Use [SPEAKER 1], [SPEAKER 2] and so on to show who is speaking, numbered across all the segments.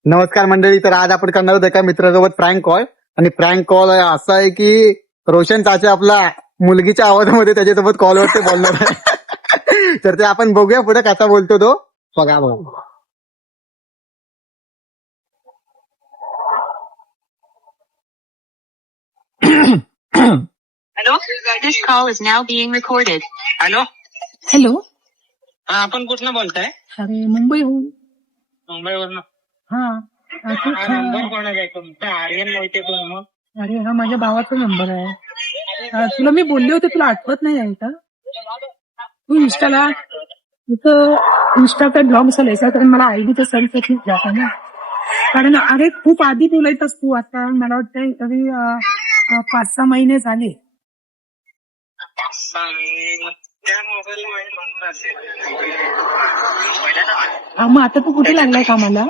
[SPEAKER 1] नमस्कार मंडळी. तर आज आपण करणार आहोत एका मित्रासोबत प्रँक कॉल. आणि प्रँक कॉल असा आहे की रोशन चाचा आपला मुलगीच्या आवाजामध्ये त्याच्यासोबत कॉलवरती बोलणार आहे. तर ते आपण बघूया पुढे कसा बोलतो तो. बघा बघा.
[SPEAKER 2] Hello.
[SPEAKER 3] This call is now being recorded.
[SPEAKER 2] Hello.
[SPEAKER 4] Hello.
[SPEAKER 2] हा, आपण कुठनं बोलताय?
[SPEAKER 4] अरे मुंबईहून.
[SPEAKER 2] मुंबईवरनं.
[SPEAKER 4] हा
[SPEAKER 2] हा नंबर कोणाचा आहे तुमचा? आर्यन मोहिते कोण मग?
[SPEAKER 4] अरे हा माझ्या भावाचा नंबर आहे. तुला मी बोलले होते, तुला आठवत नाही आहे का? तू इंस्टाला इंस्टाचा ब्लॉग चालायचा, कारण मला आयडी तर सर्च करत जाता ना. कारण अरे खूप आधी बोलायचंस तू. आता मला वाटतं तरी 5-6 महिने झाले.
[SPEAKER 2] त्या मोबाईल म्हणून असेल.
[SPEAKER 4] हा, मग आता तू कुठे लागलाय कामाला?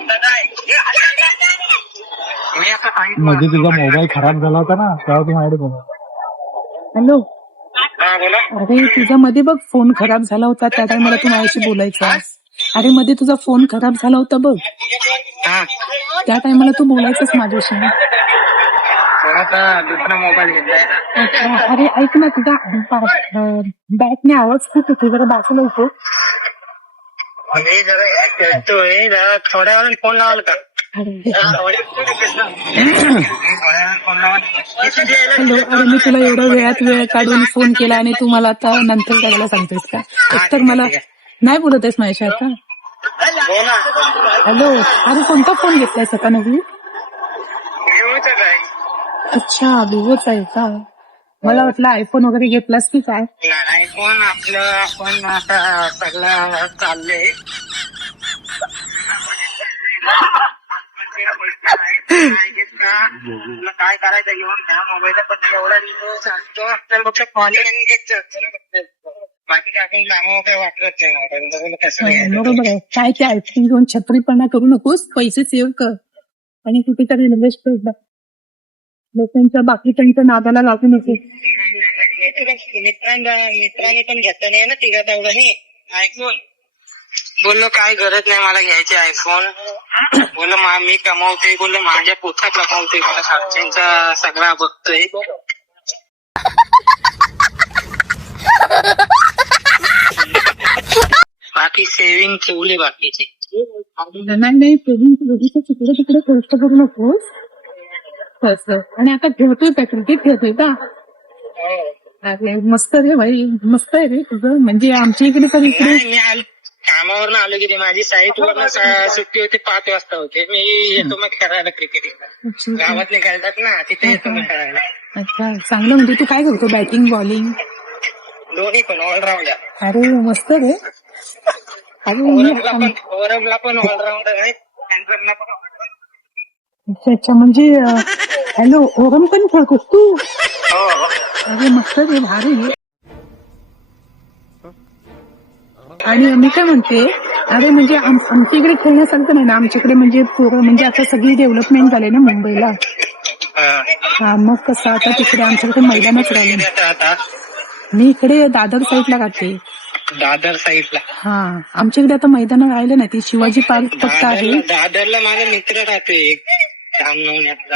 [SPEAKER 2] मी आता
[SPEAKER 1] मध्ये तुझा मोबाईल खराब झाला होता ना, तेव्हा तू माझ्याकडे बोला.
[SPEAKER 4] हॅलो.
[SPEAKER 2] हा बोला.
[SPEAKER 4] अरे तुझा मध्ये बघ फोन खराब झाला होता, त्या टायमाला तू माझ्याशी बोलायचा. अरे मध्ये तुझा फोन खराब झाला होता बघ,
[SPEAKER 2] हा
[SPEAKER 4] त्या टायमाला तू बोलायचंस माझ्याशी.
[SPEAKER 2] आता दुसरा मोबाईल घेतलाय.
[SPEAKER 4] अरे ऐक ना, तुझा बॅगने आवाज खूप होतो, जरा बाजूला होतो.
[SPEAKER 2] मी जरा खेळतोय, जरा थोड्या वेळाने फोन लावाल का?
[SPEAKER 4] हॅलो. अरे मी तुला एवढा वेळात वेळ काढून फोन केला आणि तू मला आता नंतर करायला सांगतोस का? एकतर मला नाही बोलत आहेस माझ्याशी आता. हॅलो. अरे कोणता फोन घेतलायस आता नवीन? अच्छा, विवोचा आहे का? मला वाटलं आयफोन वगैरे घेतलास की काय.
[SPEAKER 2] आयफोन आपलं आपण आता सगळं चाललंय. काय करायचं घेऊन त्या मोबाईल पण एवढा फक्त कॉलेज बाकी आपण कामावर काय वाटत नाही. कसं
[SPEAKER 4] बरोबर आहे. काय ते आयफोन घेऊन छत्रीपणा करू नकोस, पैसे सेव्ह कर आणि कुठेतरी इन्व्हेस्ट कर. लोकांच्या बाकीच्यांच्या नादाला लागू नको.
[SPEAKER 2] मित्राने पण घेतलं नाही ना तिघा तेवढं हे आयफोन. बोललो काय गरज नाही मला घ्यायचे आयफोन. बोललो मी कमावते, बोललो माझ्या पोथा कमावते, मला खर्चांचा सगळा बघतोय. बाकी सेव्हिंग ठेवले बाकीचे.
[SPEAKER 4] नाही तिकडे तिकडे खर्च करू नकोस तसं. आणि आता खेळतोय का, क्रिकेट खेळतोय का? अरे मस्त रे भाई, मस्त आहे रे तुझं. म्हणजे आमच्या इकडे तर इकडे
[SPEAKER 2] मी कामावर आलो की माझी साईट वर सुट्टी होती 5 वाजता होते. मी येतो मग खेळायला क्रिकेट. गावातले खेळतात ना, तिथे येतो मग खेळायला.
[SPEAKER 4] अच्छा, चांगलं. म्हणजे तू काय करतो, बॅटिंग बॉलिंग?
[SPEAKER 2] दोन्ही पण ऑलराऊंडर.
[SPEAKER 4] अरे मस्त रे.
[SPEAKER 2] ओरबला पण ऑलराऊंडर आहे, अँकरला पण.
[SPEAKER 4] अच्छा, म्हणजे हॅलो, ओरम पण खेळतोस तू?
[SPEAKER 2] हो.
[SPEAKER 4] अरे मस्त रे, भारी. आणि मी काय म्हणते, अरे म्हणजे आमच्या इकडे खेळण्यासारखं नाही ना आमच्याकडे. म्हणजे म्हणजे आता सगळी डेव्हलपमेंट झाली ना मुंबईला. हा, मग कसं आता तिकडे आमच्याकडे मैदानच राहिले.
[SPEAKER 2] आता
[SPEAKER 4] मी इकडे दादर साईडला राहते.
[SPEAKER 2] दादर साईडला?
[SPEAKER 4] हा, आमच्याकडे आता मैदान राहिले नाही. ते शिवाजी पार्क फक्त आहे.
[SPEAKER 2] दादरला माझा मित्र राहतो एक, रामनवण्यातला.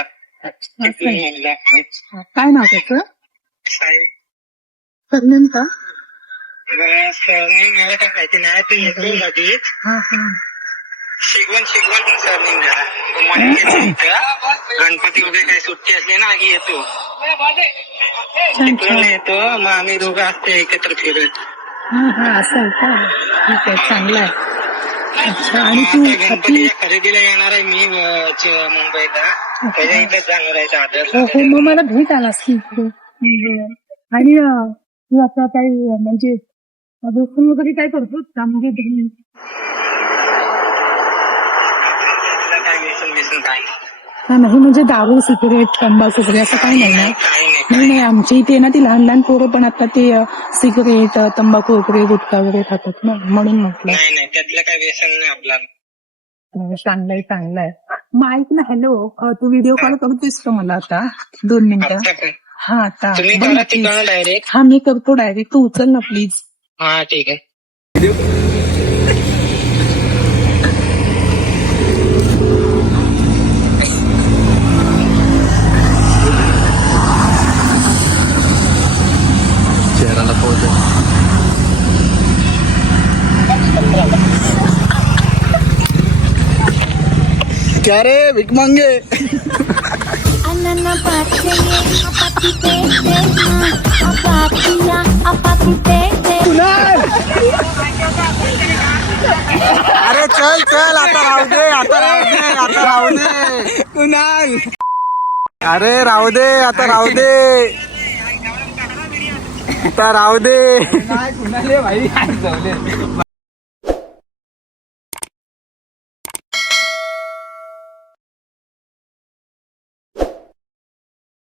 [SPEAKER 4] काय नाव त्याचं? सरनेम का?
[SPEAKER 2] सरनेम मला काय माहिती नाही. तू येतो कधी? शिगवण सरनेम जरा. गणपती वगैरे काही सुट्टी असली ना की येतो. तिकडून येतो, मग आम्ही दोघं असतो एकत्र फिरत.
[SPEAKER 4] हा असं आहे का? ठीक आहे, चांगलं आहे. अच्छा, आणि तू
[SPEAKER 2] गणपतीच्या खरेदीला येणार आहे मी मुंबईला. त्याच्या इथेच जाणार आहे दादर.
[SPEAKER 4] हो, मग मला भेट आलास की इकडे. आणि तू आता काही म्हणजे व्यसन वगैरे काय करतोस का? म्हणजे नाही, म्हणजे दारू, सिगरेट, तंबाखू वगैरे असं काही नाही ना? नाही, आमच्या इथे ना ती लहान पोरं पण आता ते सिगरेट, तंबाखू वगैरे, गुटखा वगैरे खातात ना, म्हणून म्हटलं.
[SPEAKER 2] नाही, त्यातलं काही व्यसन नाही आपल्याला.
[SPEAKER 4] चांगलंय. मग ऐक ना, हॅलो, तू व्हिडिओ कॉल करतोस का मला आता 2 मिनिटं? हा, आता
[SPEAKER 2] डायरेक्ट.
[SPEAKER 4] हा, मी करतो डायरेक्ट. तू उचल ना प्लीज.
[SPEAKER 2] हा ठीक आहे.
[SPEAKER 1] क्या रे भीक मांगे
[SPEAKER 5] Anana patseye, apati tete na, apatiya, apati tete.
[SPEAKER 1] अरे चल चल आता राहू दे आता राहू दे आता राहू दे कुणाल अरे राहू दे आता राहू दे आता राहू दे